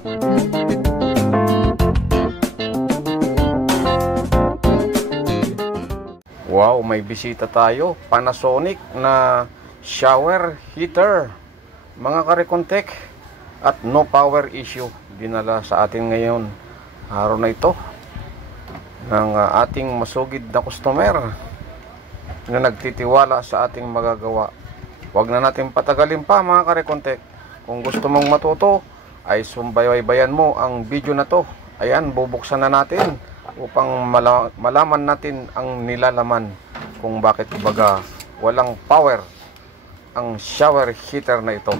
Wow, may bisita tayo. Panasonic na shower heater, mga karekontek, at no power issue. Dinala sa atin ngayon araw na ito ng ating masugid na customer na nagtitiwala sa ating magagawa. Huwag na natin patagalin pa, mga karekontek. Kung gusto mong matuto ay sumbaybayan mo ang video na to. Ayan, bubuksan na natin upang malaman natin ang nilalaman kung bakit baga walang power ang shower heater na ito.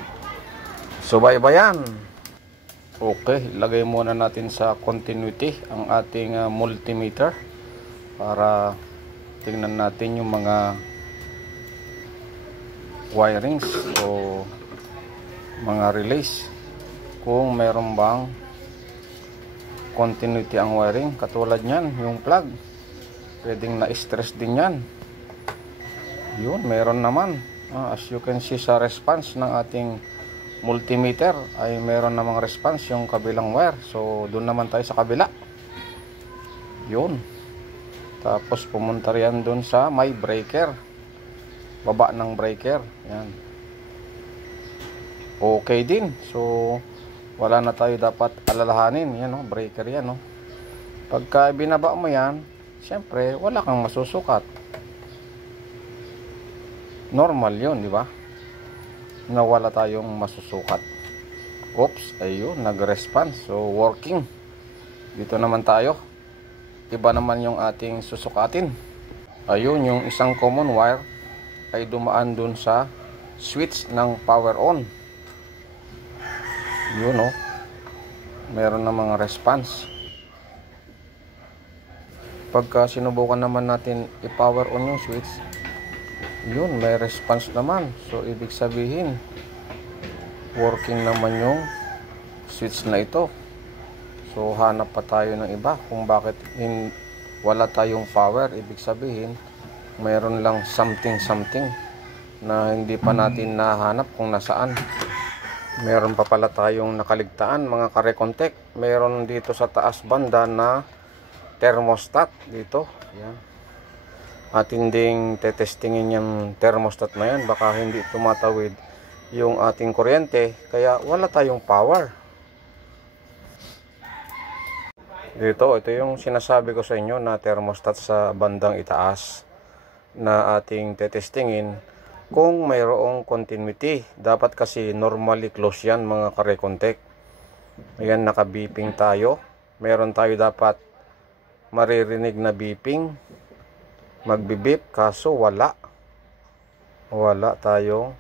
Subaybayan. Okay, ilagay muna natin sa continuity ang ating multimeter para tingnan natin yung mga wirings o mga relays kung meron bang continuity ang wiring. Katulad nyan, yung plug, pwedeng na-stress din yan. Yun, meron naman. As you can see sa response ng ating multimeter ay meron namang response yung kabilang wire. So doon naman tayo sa kabila. Yun. Tapos pumunta riyan doon sa may breaker, baba ng breaker. Yan. Okay din. So wala na tayo dapat alalahanin. Yan, no? Breaker yan, no? Pagka binaba mo yan, siyempre wala kang masusukat. Normal yun, di ba? Na wala tayong masusukat. Oops, ayun, nag-response. So working. Dito naman tayo. Iba naman yung ating susukatin. Ayun, yung isang common wire ay dumaan dun sa switch ng power on. Yun, no? Meron na mga response. Pagka sinubukan naman natin i-power on yung switch, yun, may response naman. So ibig sabihin working naman yung switch na ito. So hanap pa tayo ng iba kung bakit wala tayong power. Ibig sabihin mayroon lang something na hindi pa natin nahanap kung nasaan. Meron pa pala tayong nakaligtaan, mga karekontek. Meron dito sa taas banda na thermostat dito. Yan. At hindi tetestingin yung thermostat na yan. Baka hindi tumatawid yung ating kuryente. Kaya wala tayong power. Ito yung sinasabi ko sa inyo na thermostat sa bandang itaas na ating tetestingin kung mayroong continuity. Dapat kasi normally close yan, mga karekontek. Ayan, naka-beeping tayo. Meron tayo dapat maririnig na beeping. Magbibip, kaso wala tayong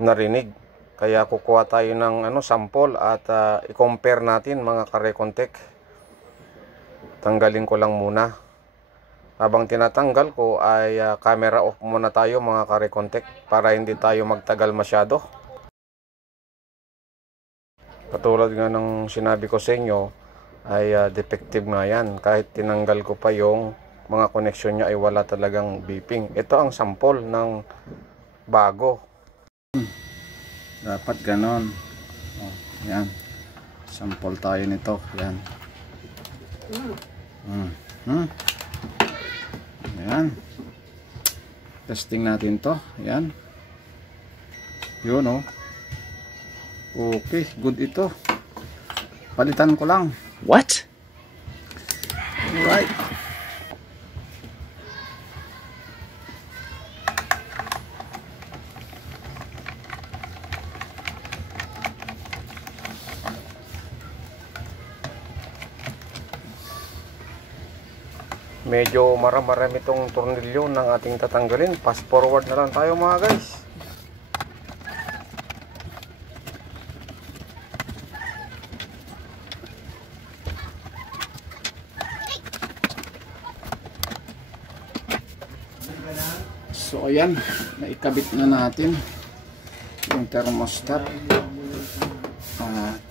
narinig. Kaya kukuha tayo ng sample at i-compare natin, mga karekontek. Tanggalin ko lang muna. Habang tinatanggal ko ay camera off muna tayo, mga karekontek, para hindi tayo magtagal masyado. Katulad nga ng sinabi ko sa inyo ay defective nga yan. Kahit tinanggal ko pa yung mga connection niya ay wala talagang beeping. Ito ang sample ng bago. Dapat ganon. Yan. Sample tayo nito. Yan. Ayan. Testing natin to. Ayan. Yun, oh. Okay, good ito. Palitan ko lang. What? Alright. Medyo marami itong tornilyo ng ating tatanggalin. Fast forward na lang tayo, mga guys. So ayan, naikabit na natin yung thermostat.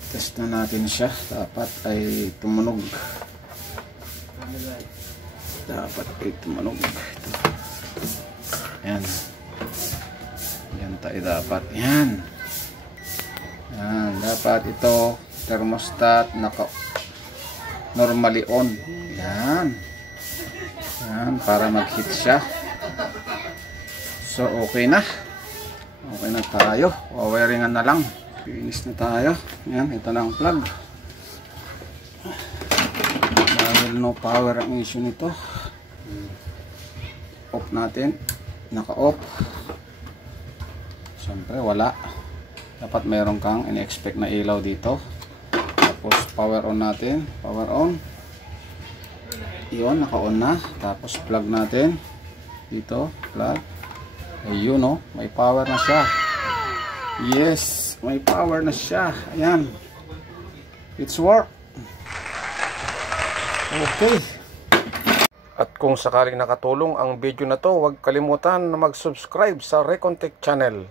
Test na natin siya. Dapat ay tumunog. Dapat ay tumunog. Yan. Yan tayo dapat. Yan. Yan, dapat ito thermostat naka normally on. Yan. Yan, para mag-heat siya. So, okay na. Okay na tayo. Wiringan na lang. Finish na tayo. Yan, ito na ang plug. Dahil no power ang issue nito. Off natin. Naka-off. Siyempre, wala. Dapat mayroon kang in-expect na ilaw dito. Tapos power on natin. Power on. Iyon, naka-on na. Tapos plug natin. Dito, plug. Ayun, no? May power na siya. Yes, may power na siya. Ayan. It's work. Okay. At kung sakaling nakatulong ang video na to, huwag kalimutan na mag-subscribe sa Recontech channel.